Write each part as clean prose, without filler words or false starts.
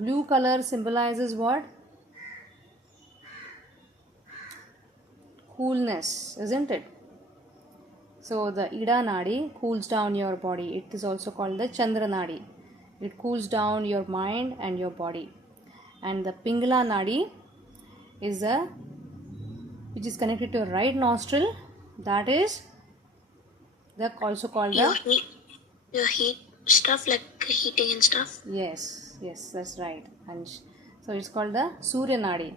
blue color symbolizes what? Coolness, isn't it? So the Ida Nadi cools down your body. It is also called the Chandra Nadi. It cools down your mind and your body. And the Pingala Nadi is which is connected to your right nostril. That is also called your heat stuff, like heating and stuff. Yes, that's right. And so it's called the Surya Nadi.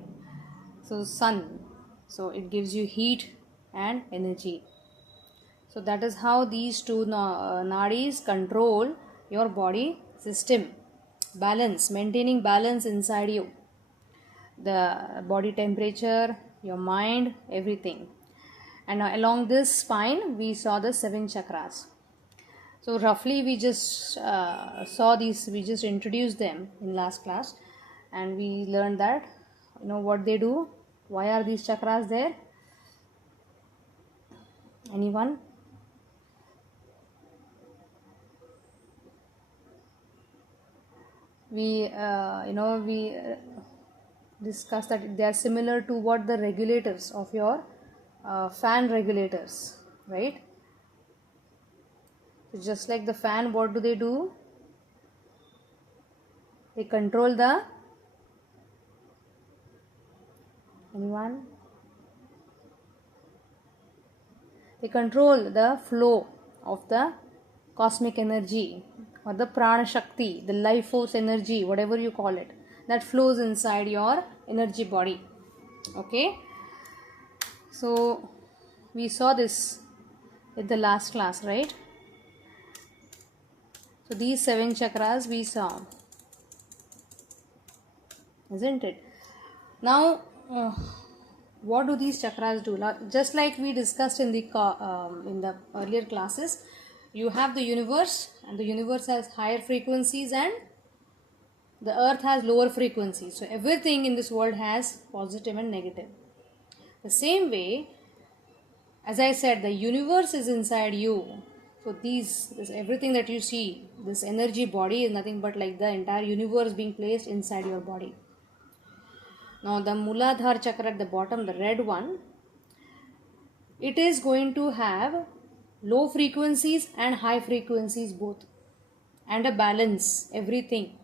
So sun. So it gives you heat and energy. So that is how these two nadis control your body system. Balance, maintaining balance inside you. The body temperature, your mind, everything. And along this spine, we saw the 7 chakras. So roughly we just saw these, we just introduced them in last class, and we learned that, what they do. Why are these chakras there? Anyone? We discussed that they are similar to what the regulators of your fan regulators, right? So just like the fan, what do? They control the, anyone? They control the flow of the cosmic energy or the prana shakti, the life force energy, whatever you call it, that flows inside your energy body. Okay, so we saw this in the last class, right? So these 7 chakras we saw, isn't it? Now what do these chakras do? Just like we discussed in the earlier classes, you have the universe, and the universe has higher frequencies and the earth has lower frequencies. So everything in this world has positive and negative. The same way, as I said, the universe is inside you. So this everything that you see, this energy body is nothing but like the entire universe being placed inside your body. Now the Muladhara chakra at the bottom, the red one, it is going to have low frequencies and high frequencies both, and a balance, everything.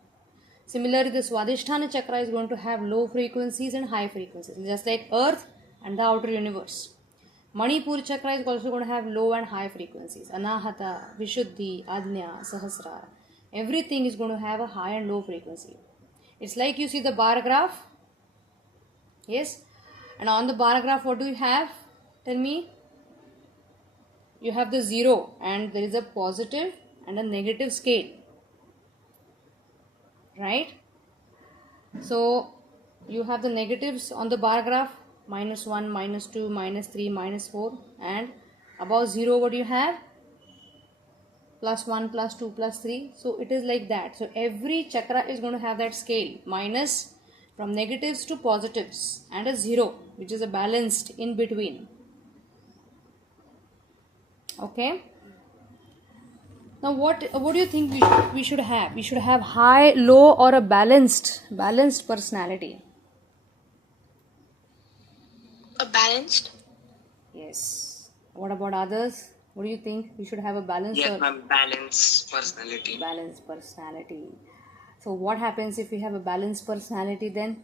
Similarly, the Swadhisthana chakra is going to have low frequencies and high frequencies, just like earth and the outer universe. Manipur chakra is also going to have low and high frequencies. Anahata, Vishuddhi, Ajna, Sahasrara. Everything is going to have a high and low frequency. It's like you see the bar graph. Yes. And on the bar graph, what do you have? Tell me. You have the 0, and there is a positive and a negative scale. Right? So you have the negatives on the bar graph, -1, -2, -3, -4, and above 0 what do you have? +1, +2, +3. So it is like that. So every chakra is going to have that scale, minus from negatives to positives, and a 0, which is a balanced in between. Okay. Now what do you think we should have? We should have high, low, or a balanced personality? A balanced? Yes. What about others? What do you think? We should have a balanced? Yeah, balanced personality. Balanced personality. So what happens if we have a balanced personality then?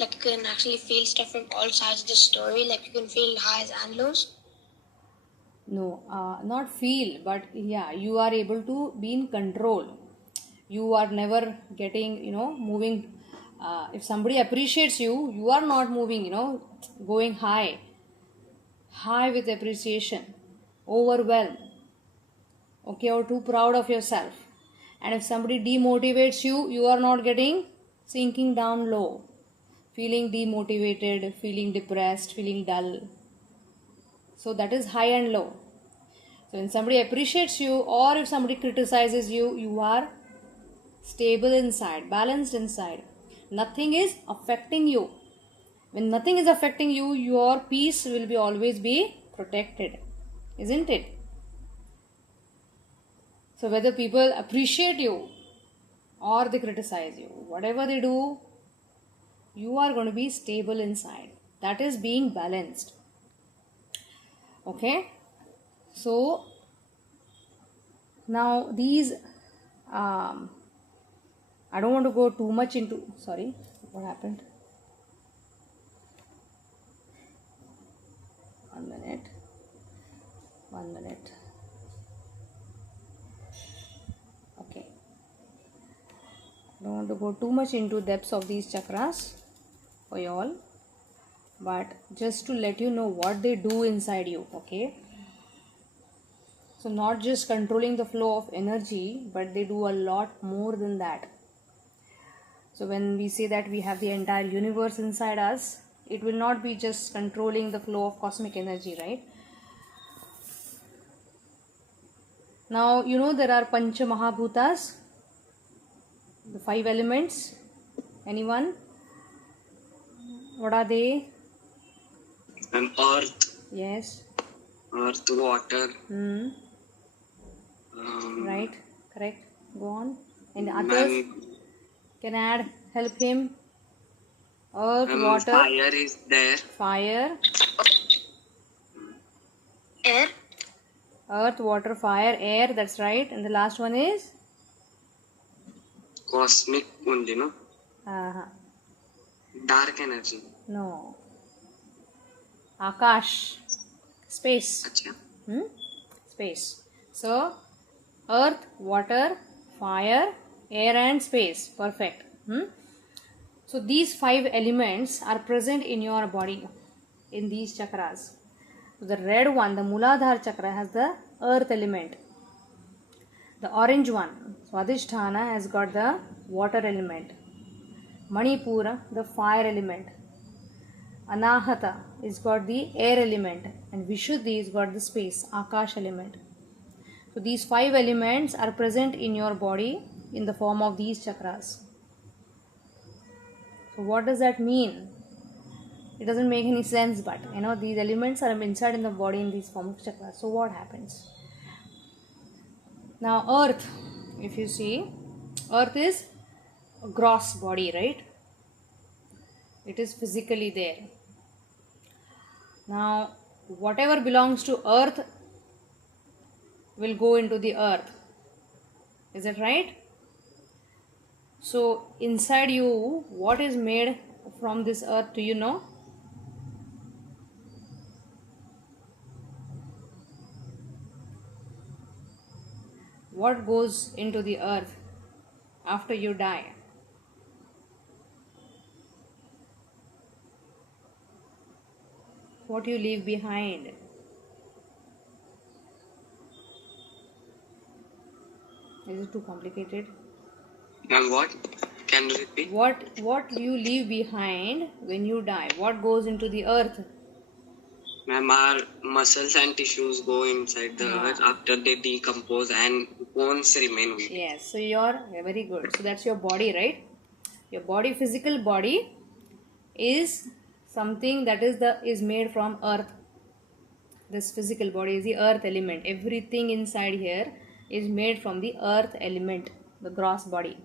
Like you can actually feel stuff from all sides of the story. Like you can feel highs and lows. No, not feel, but yeah, you are able to be in control. You are never getting, moving. If somebody appreciates you, you are not moving, going high with appreciation, overwhelmed, okay, or too proud of yourself. And if somebody demotivates you, you are not getting sinking down low, feeling demotivated, feeling depressed, feeling dull. So that is high and low. So when somebody appreciates you, or if somebody criticizes you, you are stable inside, balanced inside. Nothing is affecting you. When nothing is affecting you, your peace will be always be protected. isn't it? So whether people appreciate you or they criticize you, whatever they do, you are going to be stable inside. That is being balanced. Okay? So now these, I don't want to go too much into, sorry, what happened? 1 minute. 1 minute. Okay. I don't want to go too much into depths of these chakras for you all, but just to let you know what they do inside you. Okay. So not just controlling the flow of energy, but they do a lot more than that. So when we say that we have the entire universe inside us, it will not be just controlling the flow of cosmic energy, right? Now, you know there are Pancha Mahabhutas, the 5 elements. Anyone? What are they? Earth, Yes. water. Right. Correct. Go on. And others? Can add. Help him. Earth, water. Fire is there. Fire. Air. Earth, water, fire, air. That's right. And the last one is? Cosmic only, no? Dark energy. No. Akash. Space. Acha. Space. So, earth, water, fire, air and space. Perfect. So, these 5 elements are present in your body, in these chakras. So, the red one, the Muladhara chakra, has the earth element. The orange one, Swadhisthana, has got the water element. Manipura, the fire element. Anahata is got the air element, and Vishuddhi is got the space, Akash element. So these 5 elements are present in your body in the form of these chakras. So what does that mean? It doesn't make any sense, but these elements are inside in the body in these form of chakras. So what happens? Now earth, if you see, earth is a gross body, right? It is physically there. Now, whatever belongs to earth will go into the earth. Is that right? So, inside you, what is made from this earth? Do you know? What goes into the earth after you die? What you leave behind? Is it too complicated? And what? Can you repeat? What you leave behind when you die? What goes into the earth? Ma'am, our muscles and tissues go inside the earth after they decompose and bones remain with it. Yes, so you're very good. So that's your body, right? Your body, physical body, is something that is made from earth. This physical body is the earth element. Everything inside here is made from the earth element, the gross body.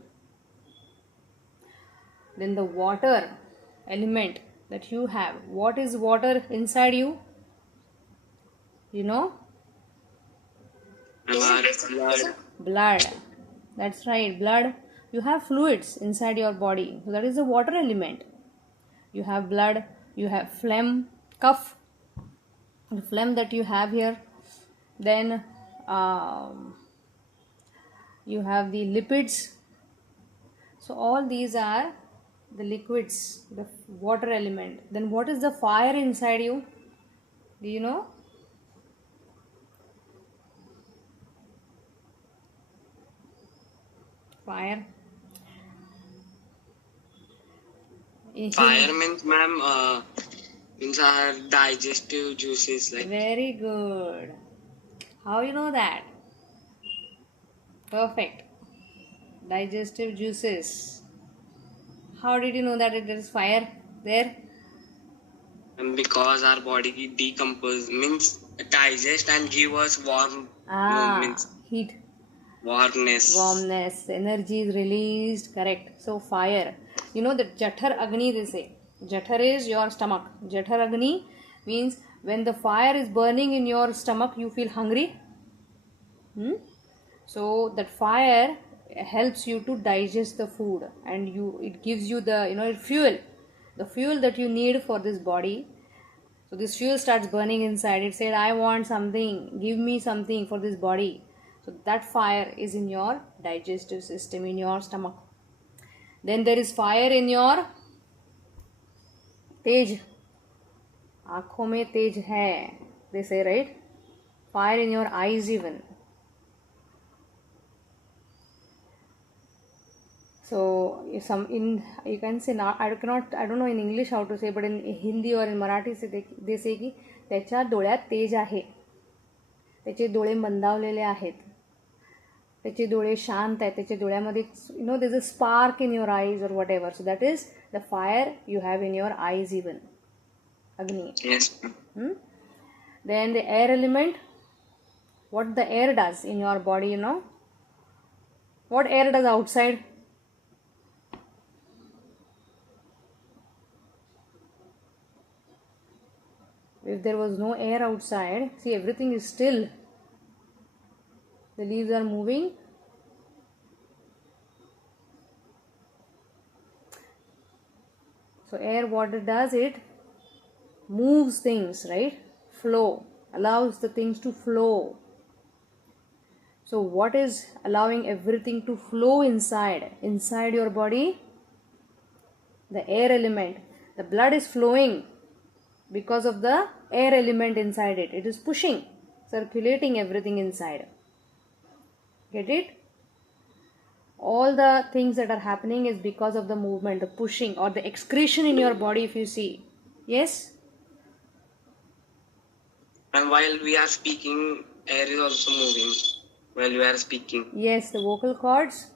Then the water element that you have. What is water inside you? You know? Blood. Blood. That's right, blood. You have fluids inside your body. So that is the water element. You have blood, you have phlegm, cough, the phlegm that you have here. Then you have the lipids. So all these are the liquids, the water element. Then what is the fire inside you? Do you know? Fire. Fire means, ma'am, means our digestive juices. Like. Very good. How you know that? Perfect. Digestive juices. How did you know that there is fire there? And because our body decompose means digest and give us warm means Heat, warmness. energy is released, correct. So fire, you know that Jathar Agni, they say. Jathar is your stomach. Jathar Agni means when the fire is burning in your stomach, you feel hungry. So that fire helps you to digest the food, and it gives you the fuel, the fuel that you need for this body. So this fuel starts burning inside. It said, I want something, give me something for this body. So that fire is in your digestive system, in your stomach. Then there is fire in your tej. आँखों में तेज है, they say, right? Fire in your eyes even. So you can say, now I don't know in English how to say, but in Hindi or in Marathi they say की त्याच्या डोळ्यात तेज आहे, त्याचे डोळे मंदावलेले आहेत, त्याचे डोळे शांत आहेत, त्याच्या डोळ्यामध्ये there's a spark in your eyes or whatever. So that is the fire you have in your eyes even. Agni. Yes. Then the air element, what the air does in your body, what air does outside? If there was no air outside, see, everything is still. The leaves are moving. So air, what it does, it moves things, right? Flow, allows the things to flow. So what is allowing everything to flow inside your body? The air element. The blood is flowing because of the air element inside it. It is pushing, circulating everything inside. Get it? All the things that are happening is because of the movement, the pushing or the excretion in your body, if you see. Yes? And while we are speaking, air is also moving while we are speaking. Yes, the vocal cords.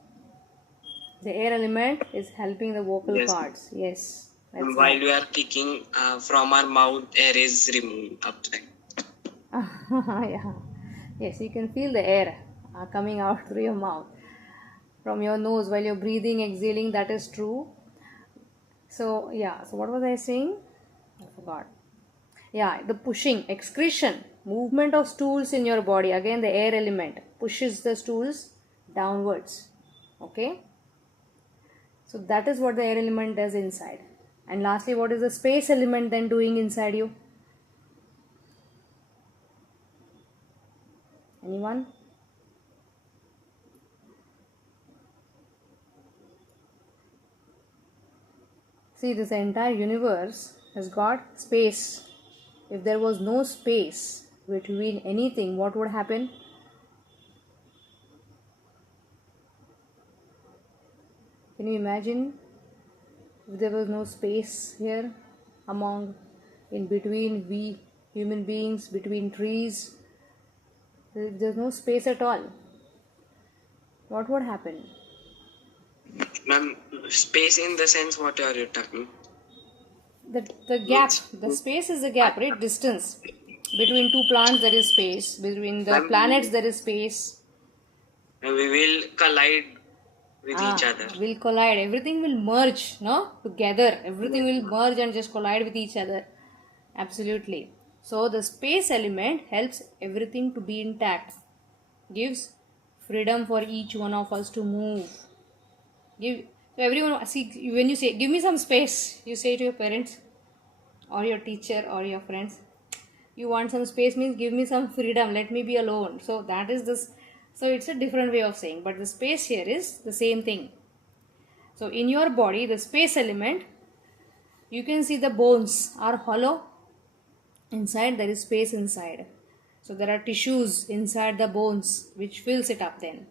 The air element is helping the vocal cords. Yes. And while we are speaking, from our mouth, air is removed outside. Yeah. Yes, you can feel the air coming out through your mouth. From your nose while you're breathing, exhaling, that is true. So, yeah. So, what was I saying? I forgot. Yeah, the pushing, excretion, movement of stools in your body. Again, the air element pushes the stools downwards. Okay? So, that is what the air element does inside. And lastly, what is the space element then doing inside you? Anyone? See, this entire universe has got space. If there was no space between anything, what would happen? Can you imagine if there was no space here in between we human beings, between trees? If there's no space at all, what would happen? Ma'am, space in the sense, what are you talking? The gap, the space is the gap, right? Distance. Between two plants there is space. Between the planets there is space. And we will collide with each other. Will collide. Everything will merge, together. Everything will merge and just collide with each other. Absolutely. So the space element helps everything to be intact. Gives freedom for each one of us to move. So everyone, see, when you say, give me some space, you say to your parents or your teacher or your friends, you want some space means give me some freedom, let me be alone. So that is this. So it's a different way of saying, but the space here is the same thing. So in your body, the space element, you can see the bones are hollow. Inside there is space inside. So there are tissues inside the bones which fills it up then.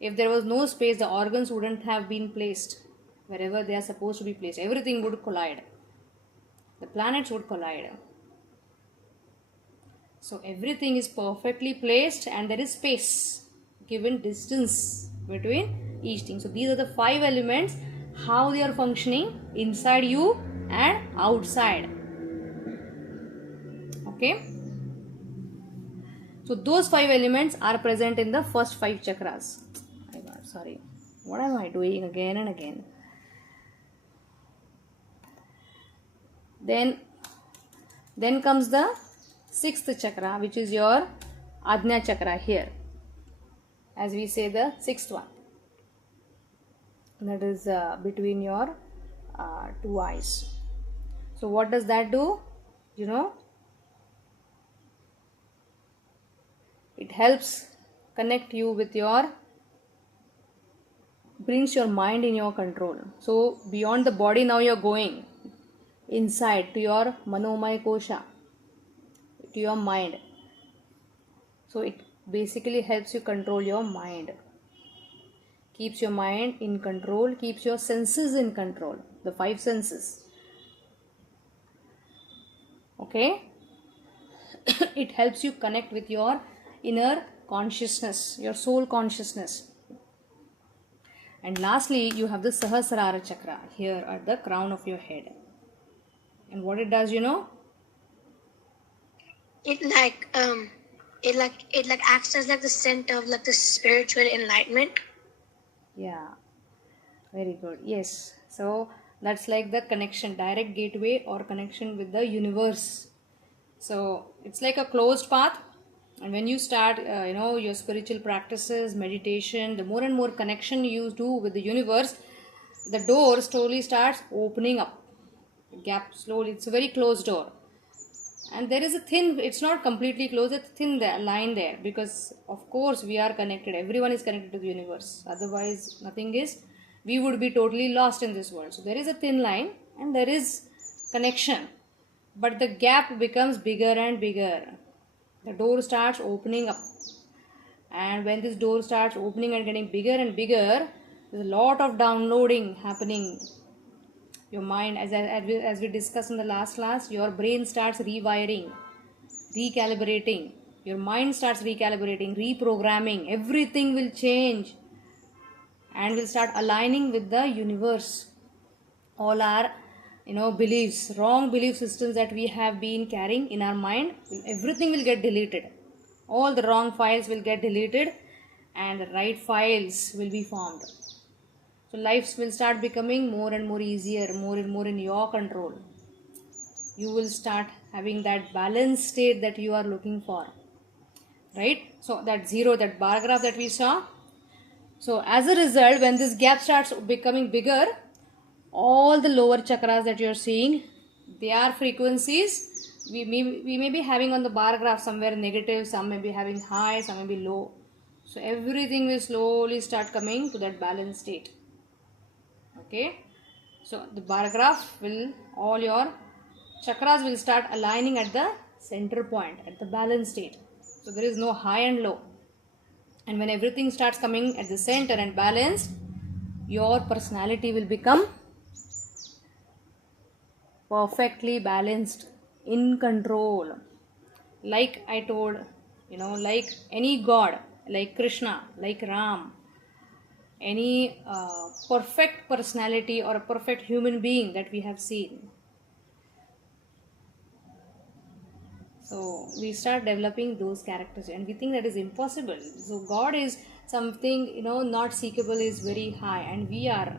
If there was no space, the organs wouldn't have been placed wherever they are supposed to be placed. Everything would collide. The planets would collide. So everything is perfectly placed and there is space, given distance between each thing. So these are the 5 elements, how they are functioning inside you and outside. Okay. So those 5 elements are present in the first 5 chakras. Oh my God, sorry. What am I doing again and again? Then comes the 6th chakra, which is your Ajna chakra here. As we say, the 6th one. That is between your 2 eyes. So what does that do? You know, it helps connect you with brings your mind in your control. So beyond the body, now you're going inside to your Manomaya Kosha, to your mind. So it basically helps you control your mind. Keeps your mind in control, keeps your senses in control. The 5 senses. Okay? It helps you connect with your inner consciousness, your soul consciousness. And lastly, you have the Sahasrara chakra here at the crown of your head. And what it does, you know? It acts as like the center of like the spiritual enlightenment. Yeah, very good. Yes. So that's like the connection, direct gateway or connection with the universe. So it's like a closed path. And when you start, your spiritual practices, meditation, the more and more connection you do with the universe, the door slowly starts opening up. Gap slowly. It's a very closed door. And there is a thin, it's not completely closed, it's thin line there, because of course we are connected, everyone is connected to the universe, otherwise we would be totally lost in this world. So there is a thin line and there is connection, but the gap becomes bigger and bigger. The door starts opening up, and when this door starts opening and getting bigger and bigger, there's a lot of downloading happening. Your mind, as we discussed in the last class, your brain starts rewiring, recalibrating. Your mind starts recalibrating, reprogramming. Everything will change and will start aligning with the universe. All our, beliefs, wrong belief systems that we have been carrying in our mind, everything will get deleted. All the wrong files will get deleted and the right files will be formed. So lives will start becoming more and more easier, more and more in your control. You will start having that balanced state that you are looking for. Right? So that zero, that bar graph that we saw. So as a result, when this gap starts becoming bigger, all the lower chakras that you're seeing, their frequencies, we may be having on the bar graph somewhere negative, some may be having high, some may be low. So everything will slowly start coming to that balanced state. Okay, so the bar graph all your chakras will start aligning at the center point, at the balance state. So there is no high and low. And when everything starts coming at the center and balanced, your personality will become perfectly balanced, in control. Like I told, like any god, like Krishna, like Ram, any perfect personality or a perfect human being that we have seen. So we start developing those characters and we think that is impossible. So God is something, not seekable, is very high, and we are,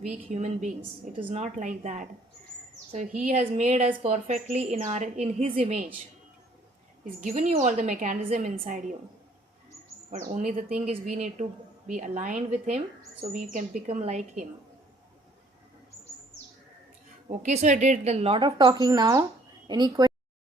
weak human beings. It is not like that. So He has made us perfectly in His image. He's given you all the mechanism inside you. But only the thing is, we need to be aligned with Him so we can become like Him. Okay, so I did a lot of talking now. Any questions?